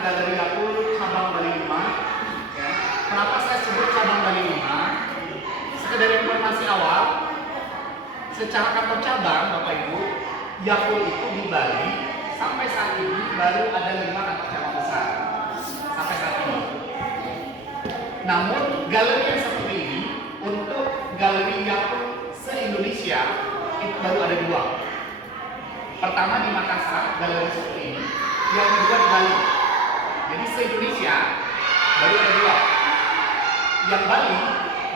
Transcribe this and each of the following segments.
Galeri Yakult cabang Bali 5. Ya. Kenapa saya sebut cabang Bali 5? Sekedar informasi awal, secara kantor cabang Bapak Ibu, Yakult itu di Bali sampai saat ini baru ada 5 kantor cabang besar sampai saat ini. Namun galeri yang seperti ini untuk galeri Yakult se-Indonesia itu baru ada 2. Pertama di Makassar, galeri seperti ini. Yang kedua di Bali. Jadi se-Indonesia baru ada 2. Yang Bali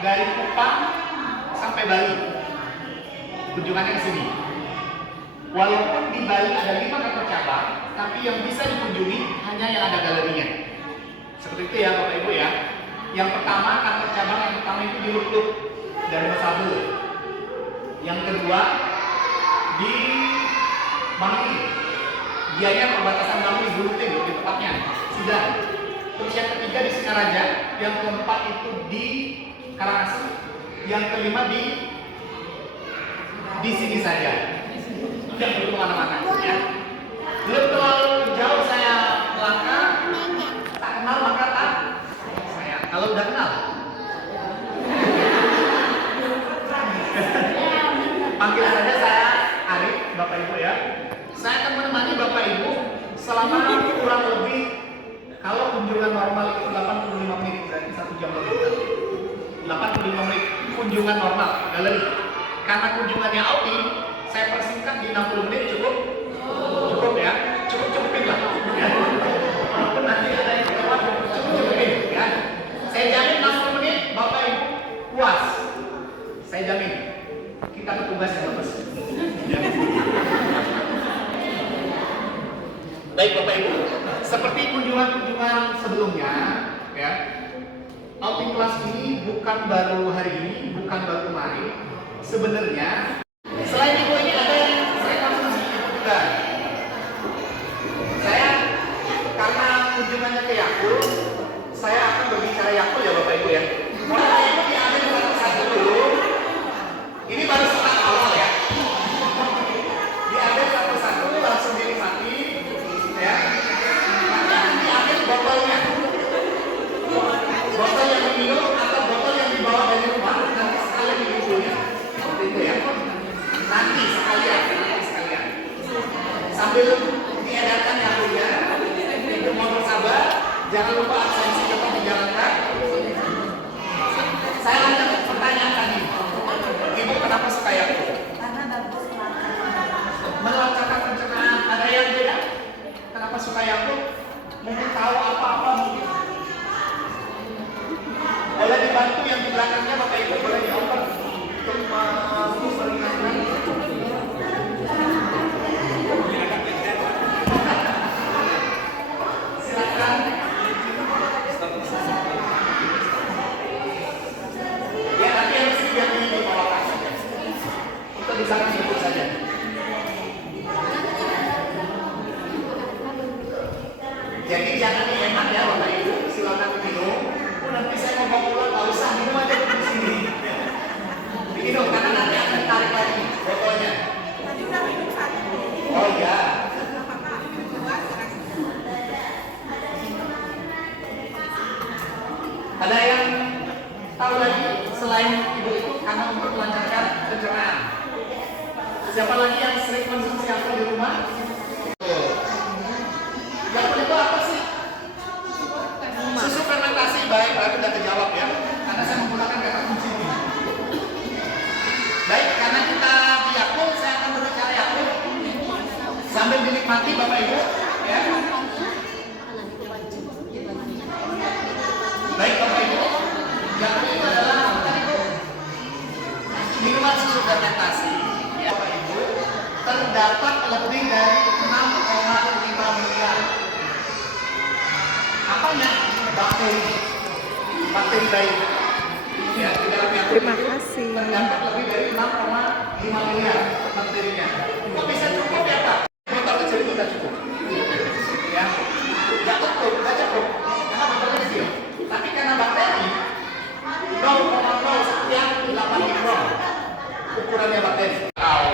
dari Kupang sampai Bali. Kunjungannya ke sini. Walaupun di Bali ada 5 kantor cabang, tapi yang bisa dikunjungi hanya yang ada galerinya. Seperti itu ya Bapak Ibu ya. Yang pertama kantor cabang yang pertama itu di Lutluk dan Sabu. Yang kedua di Bangli, dianya perbatasan Bangli Bulutin lebih tepatnya sudah. Terus yang ketiga di Singaraja, yang keempat itu di Karangasem, yang kelima di sini saja. Tidak perlu kemana-mana ya. Belum terlalu jauh saya melangkah, tak kenal maka tak saya. Kalau udah kenal, panggil saja saya Arif, Bapak Ibu ya. Saya akan menemani Bapak Ibu selama kurang lebih, kalau kunjungan normal itu 85 menit, berarti 1 jam lebih. 85 menit kunjungan normal galeri. Karena kunjungannya outing, saya persingkat di 60 menit cukup ya, cukupin lah ya. Walaupun nanti ada yang lewat, cukupin ya. Saya jamin 60 menit Bapak Ibu puas. Saya jamin. Kita bertugas yang bagus. Ya. Baik Bapak Ibu, seperti kunjungan-kunjungan sebelumnya ya, outing kelas ini bukan baru hari ini, bukan baru kemarin. Sebenarnya selain ibu ini ada yang saya konsumsi juga. Saya karena kunjungannya ke Yakult, saya akan berbicara Yakult ya Bapak Ibu ya. Bapak Ibu diambil satu-satu dulu. Ini baru setengah awal ya. Diambil satu-satu langsung dinikmati ya. Nanti diambil botolnya. Botol yang diminum atau botol yang dibawa dari rumah nanti sekalian diminumnya. Seperti itu ya. Nanti sekalian. Sambil diedarkan ya Bu ya. Ibu mohon bersabar, jangan lupa absensi tetap dijalankan. Saya lanjut pertanyaan tadi. Ibu kenapa suka Yakult? Karena bagus Melancarkan pencernaan. Ada yang beda? Kenapa suka Yakult? Mungkin tahu apa-apa mungkin. Boleh dibantu yang di belakangnya Bapak Ibu, boleh dioper untuk meringankan. Silakan. Ya nanti yang mesti yang di bawah kasih ya. Untuk di sana sebut saja. Jadi jangan dihemat ya Bapak Ibu, silakan minum. Nanti saya mau pulang, nggak usah minum aja di sini. Minum karena nanti akan tarik lagi botolnya. Oh iya. Ada yang tahu lagi selain ibu itu karena untuk melancarkan pencernaan? Siapa lagi yang sering konsumsi Yakult di rumah? Yakult itu apa sih? Susu fermentasi. Baik, berarti sudah terjawab ya. Karena saya menggunakan kata kunci ini. Baik, karena kita di Yakult, saya akan berbicara Yakult sambil dinikmati Bapak Ibu ya. Baik Bapak Ibu, Yakult itu adalah tadi Bu, minuman susu fermentasi ya Bapak Ibu, terdapat lebih dari 6,5 miliar. Apanya? Bakteri baik ya, di dalam Yakult. Terima kasih. Terdapat lebih dari 6,5 miliar bakterinya. Kok bisa cukup ya Pak? Botol kecil itu tidak cukup ya, nggak cukup karena botolnya kecil. Tapi karena bakteri 0,0 sekian 8 mikron ukurannya bakteri. Tahu.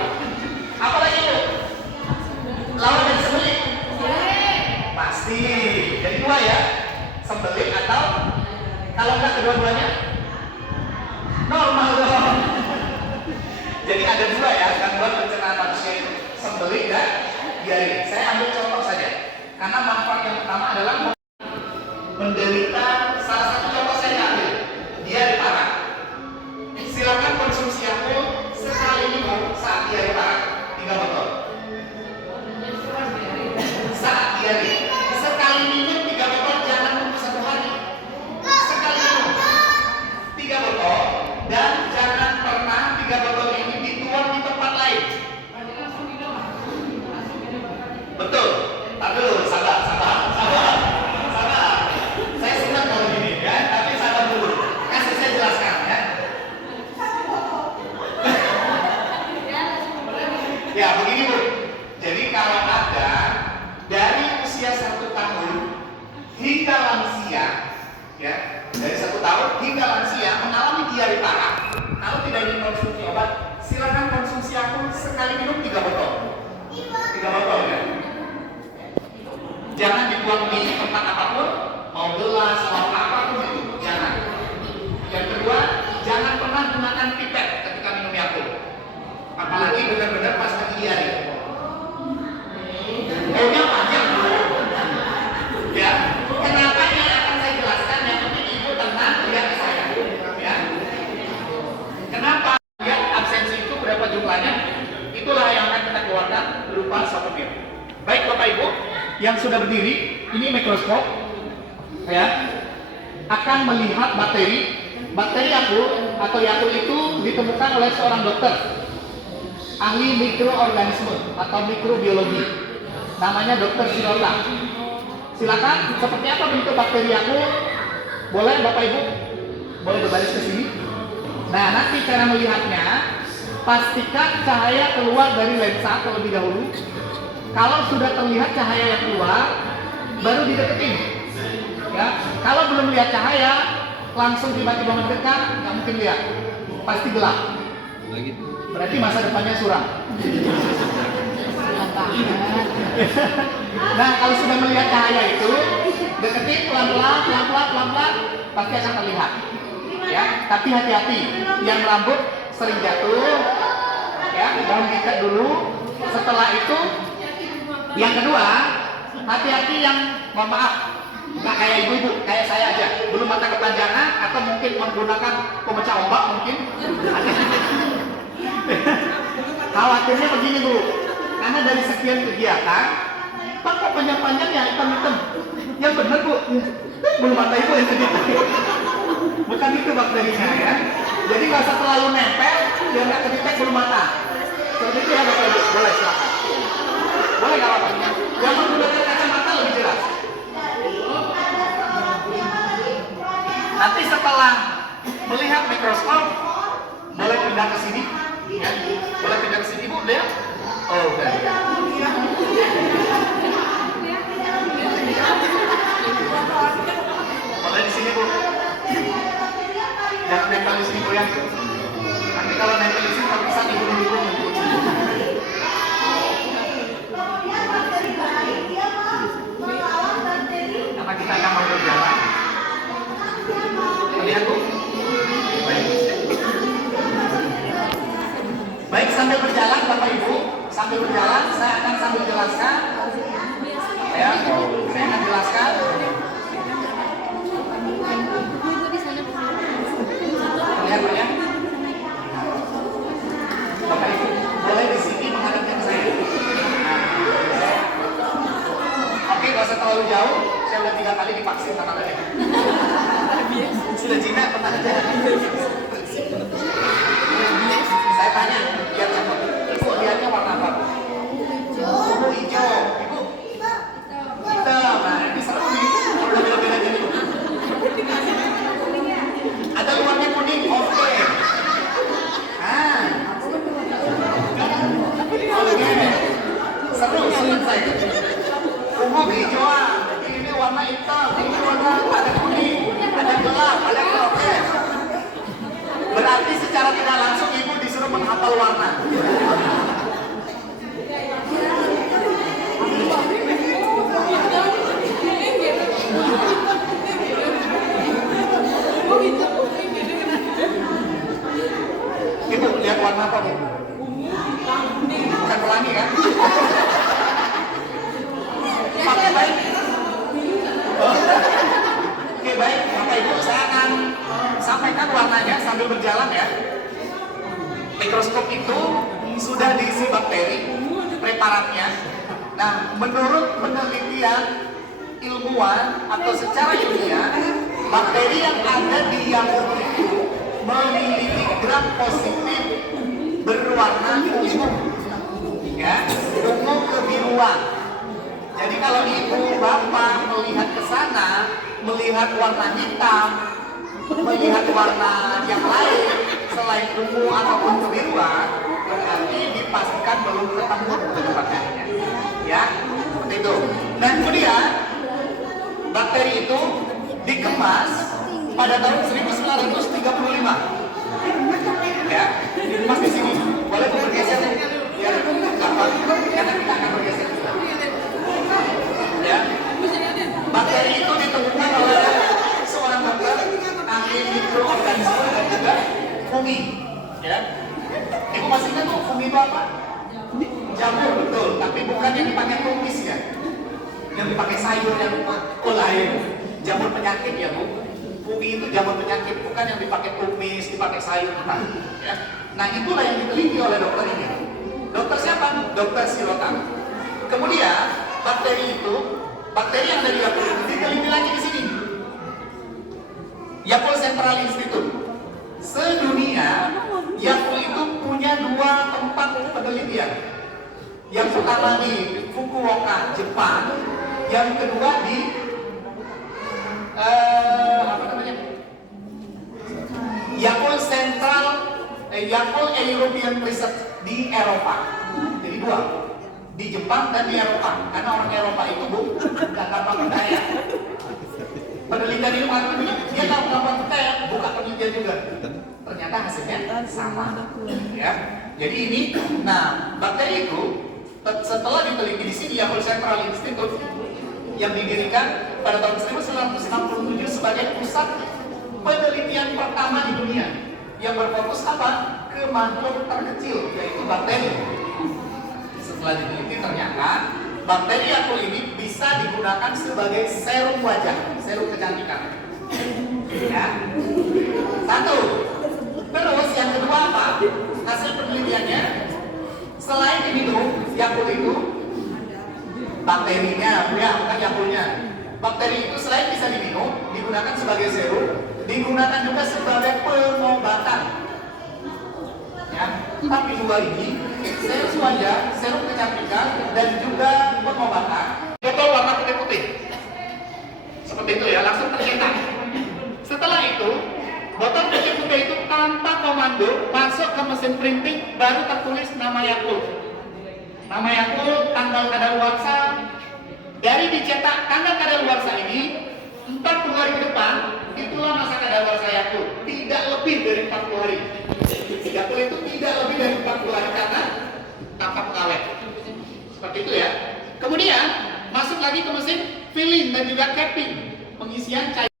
Apalagi itu? Lawan dan sembelit. Pasti. Jadi Kalau enggak kedua-duanya normal dong. Jadi ada dua ya gangguan pencernaan manusia itu, sembelit dan diare. Saya ambil contoh saja, karena manfaat yang pertama adalah menderita. Salah satu contoh saya ambil, diare parah. Silakan konsumsi Yakult sekali minum saat diare parah 3 botol. Saat diare sekali minum 3 botol, jangan tunggu 1 hari. Sekali minum 3 botol, dan jangan pernah 3 botol ini dituang di tempat lain. Betul. Aduh, sabar. Saya senang kalau gini ya, tapi sabar dulu. Kasih saya jelaskan ya. Ya begini Bu. Jadi kalau ada dari usia 1 tahun hingga lansia, ya dari 1 tahun hingga lansia mengalami diare parah, kalau tidak ingin konsumsi obat, silakan konsumsi Yakult sekali minum 3 botol. 3 botol ya. Jangan dibuang di tempat apapun, mau gelas, mau apapun itu, jangan. Yang kedua, jangan pernah gunakan pipet ketika minum Yakult, apalagi benar-benar pas lagi diare. Pokoknya panjang ya. Kenapa yang akan saya jelaskan, yang penting ibu tenang lihat ke saya ya. Kenapa? Lihat absensi itu berapa jumlahnya, itulah yang akan kita keluarkan berupa souvenir. Baik Bapak Ibu yang sudah berdiri, ini mikroskop ya, akan melihat bakteri Yakult atau Yakult itu ditemukan oleh seorang dokter ahli mikroorganisme atau mikrobiologi, namanya Dr. Sirota. Silakan, seperti apa bentuk bakteri Yakult? Boleh Bapak Ibu? Boleh berbaris ke sini. Nah, nanti cara melihatnya, pastikan cahaya keluar dari lensa terlebih dahulu. Kalau sudah terlihat cahaya yang keluar, baru dideketin. Ya, kalau belum lihat cahaya, langsung tiba-tiba mendekat, nggak mungkin lihat, pasti gelap. Berarti masa depannya suram. Nah, kalau sudah melihat cahaya itu, deketin pelan-pelan, pasti akan terlihat. Ya, tapi hati-hati, yang rambut sering jatuh, ya, mohon diikat dulu. Setelah itu, yang kedua, hati-hati yang, mohon maaf, nggak kayak ibu-ibu, kayak saya aja, belum mata kepanjangan atau mungkin menggunakan pemecah ombak mungkin. Khawatirnya begini Bu, karena dari sekian kegiatan, Pak kok panjang-panjang ya hitam-hitam. Yang benar Bu, belum mata ibu yang sedikit. Bukan itu bakterinya ya. Jadi nggak usah terlalu nempel, biar nggak kedetek bulu mata. Seperti itu ya Bapak Ibu, boleh silakan. Boleh nggak apa-apa? Yang menggunakan kacamata lebih jelas. Nanti setelah melihat mikroskop, boleh pindah ke sini. Ya, boleh pindah ke sini Bu, lihat. Oh, udah. Boleh di sini Bu. Jangan nempel di sini Bu ya. Nanti kalau nempel di sini kalau bisa digulung-gulung Bu. Karena kita akan mau berjalan. Lihat Bu. Baik, sambil berjalan Bapak Ibu, sambil berjalan saya akan sambil jelaskan. Ya, saya akan jelaskan. Lihat Pak ya. Bapak Ibu, boleh di sini menghadapnya ke saya. Oke, nggak usah terlalu jauh. Saya udah 3 kali divaksin sama tadi. Sudah jinak, tenang aja. Saya tanya, lihat cepet. Ibu lihatnya warna apa? Hijau. Hijau. Ibu? Hitam. Nah, ini serem nih. Udah beda-beda jadi. Ada luarnya kuning. Oke. Ah. Oke. Seru saya. Ungu hijauan. Ini warna hitam. Ini warna ada kuning. Ada gelap. Ada oke. Berarti secara tidak langsung ibu disuruh menghafal warna. sambil berjalan ya. Mikroskop itu sudah diisi bakteri, preparatnya. Nah, menurut penelitian ilmuwan atau secara ilmiah, bakteri yang ada di Yakult itu memiliki gram positif berwarna ungu, ya, ungu kebiruan. Jadi kalau ibu bapak melihat ke sana, melihat warna hitam, melihat warna yang lain selain ungu ataupun kebiruan, berarti dipastikan belum ketemu bakterinya, ya, seperti itu. Dan kemudian bakteri itu dikemas pada tahun 1935, ya, dikemas di sini. Boleh bergeser, ya, apa? Karena kita akan bergeser, ya. Bakteri itu ditemukan oleh seorang dokter ahli mikroorganisme dan juga fungi, ya. Ibu masih ingat tuh fungi itu apa? Jamur, betul. Tapi bukan yang dipakai tumis ya, yang dipakai sayur yang lain. Jamur penyakit ya bu. Fungi itu jamur penyakit, bukan yang dipakai tumis, dipakai sayur, bukan. Ya. Nah itulah yang diteliti oleh dokter ini. Dokter siapa? Dokter Sirotan. Kemudian bakteri itu, bakteri yang dari Yakult itu diteliti lagi di sini. Yakult Central Institute. Sedunia, Yakult itu punya 2 tempat penelitian. Yang pertama di Fukuoka, Jepang. Yang kedua di apa namanya? Yakult Central, Yakult European Research di Eropa. Jadi 2, di Jepang dan di Eropa. Karena orang Eropa itu bu, nggak gampang percaya. Penelitian ilmuwan itu dia nggak gampang percaya, buka penelitian juga. Ternyata hasilnya sama. Ya. Jadi ini, nah bakteri itu setelah diteliti di sini Yakult Central Institute yang didirikan pada tahun 1967 sebagai pusat penelitian pertama di dunia yang berfokus apa? Ke makhluk terkecil, yaitu bakteri. Setelah diteliti ternyata bakteri Yakult ini bisa digunakan sebagai serum wajah, serum kecantikan. Ya. 1. Terus yang kedua apa? Hasil penelitiannya, selain diminum Yakult itu, bakterinya, ya bukan Yakultnya. Bakteri itu selain bisa diminum, digunakan sebagai serum, digunakan juga sebagai pengobatan. Ya, tapi 2 ini, serum wajah, serum kecantikan, dan juga pengobatan. Botol warna putih-putih, seperti itu ya, langsung tercetak. Setelah itu, botol putih-putih itu tanpa komando masuk ke mesin printing, baru tertulis nama Yakult. Nama Yakult, tanggal kadaluarsa. Dari dicetak tanggal kadaluarsa ini 40 hari ke depan, itulah masa kadaluarsa Yakult. Tidak lebih dari 40 hari. Yakult itu tidak lebih dari 40 hari karena tanpa pengawet. Seperti itu ya. Kemudian masuk lagi ke mesin filling dan juga capping, pengisian cairan.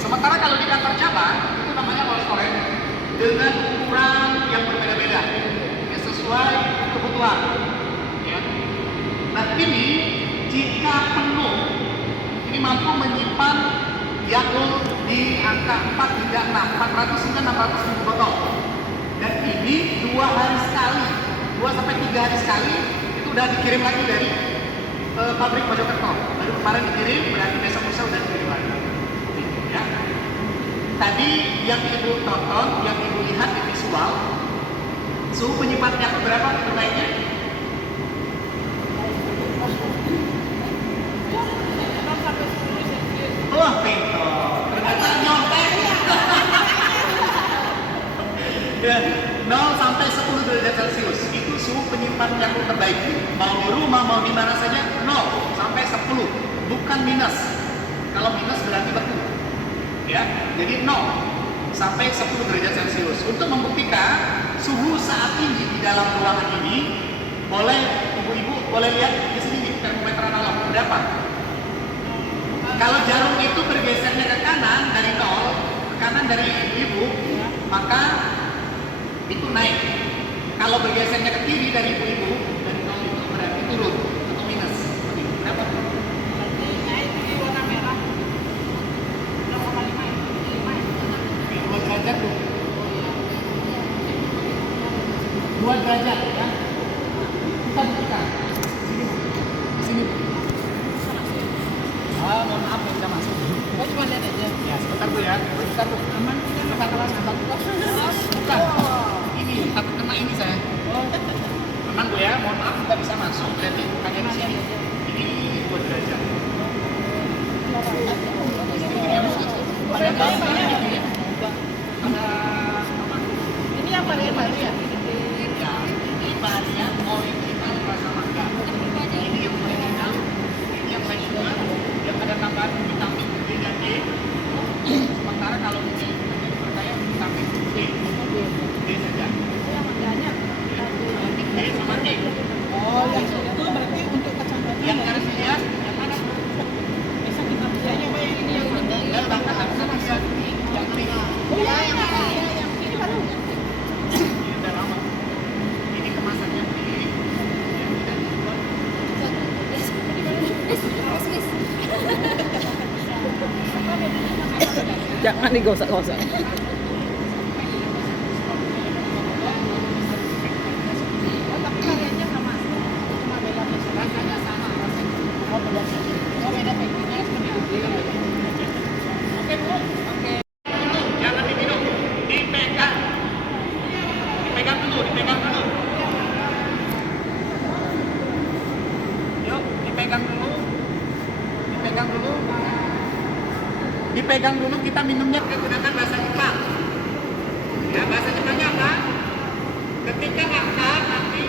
Sementara kalau di kantor cabang itu namanya moles korek dengan ukuran yang berbeda-beda, yang sesuai kebutuhan. Ya. Nah ini jika penuh, ini mampu menyimpan Yakult di angka 4 hingga 6, 400 hingga 600 ribu botol. Dan ini 2 hari sekali, 2 sampai 3 hari sekali itu udah dikirim lagi dari pabrik Mojokerto. Baru kemarin dikirim, berarti besok lusa udah dikirim lagi. Ya. Tadi yang ibu tonton, yang ibu lihat di visual, suhu penyimpan Yakult berapa terbaiknya? Wah, pintar. Ternyata nyontek. 0 sampai 10 derajat Celcius itu suhu penyimpan Yakult terbaik. Mau di rumah, mau di mana saja, 0 sampai 10, bukan minus. Kalau minus berarti betul. Ya, jadi 0 sampai 10 derajat Celcius. Untuk membuktikan suhu saat ini di dalam ruangan ini, boleh ibu-ibu boleh lihat di sini nih termometer analog berapa? Kalau jarum itu bergesernya ke kanan dari 0, ke kanan dari ibu, maka itu naik. Kalau bergesernya ke kiri dari ibu, dari 0 itu berarti turun atau minus. Berapa? Berarti naik di warna merah 0,5 2 derajat tuh. derajat ya. Kita buktikan. Di sini. Ah, mohon maaf nggak bisa masuk. Oh, cuma lihat aja. Ya, sebentar Bu ya. Sebentar Bu. Aman kita Sebentar kelas sebentar. Bukan. Ini takut kena ini saya. Aman Bu ya, mohon maaf nggak bisa masuk. Jadi bukannya di sini. Ini 2 derajat. Ada banyak. Ada apa? Ini yang varian baru ya? Ya, ini varian original rasa mangga. Ini yang original, ini yang high sugar, yang ada tambahan vitamin B dan D. Sementara kalau ini saya vitamin D, D saja. Yang mangganya. D sama D. Oh, yang itu berarti untuk kacang-kacang. Yang garis hias, yang mana? Bisa kita beli Pak yang ini yang ini. Dan bahkan nggak bisa lihat ini, yang ini. Oh, ya, yang mana? Yang ini baru. Ini udah lama. Ini kemasannya di yang tidak dijual. Jangan digosok-gosok. Oh, tapi variannya sama. Cuma beda packaging. Rasanya sama, rasanya. Oh, beda packaging. Oh, beda packagingnya seperti itu. Oke Bu, Oke. jangan diminum, dipegang. Dipegang dulu, dipegang dulu. Yuk, dipegang dulu. Dipegang dulu. Dipegang dulu, kita minumnya menggunakan bahasa Jepang. Ya, bahasa Jepangnya apa? Ketika makan nanti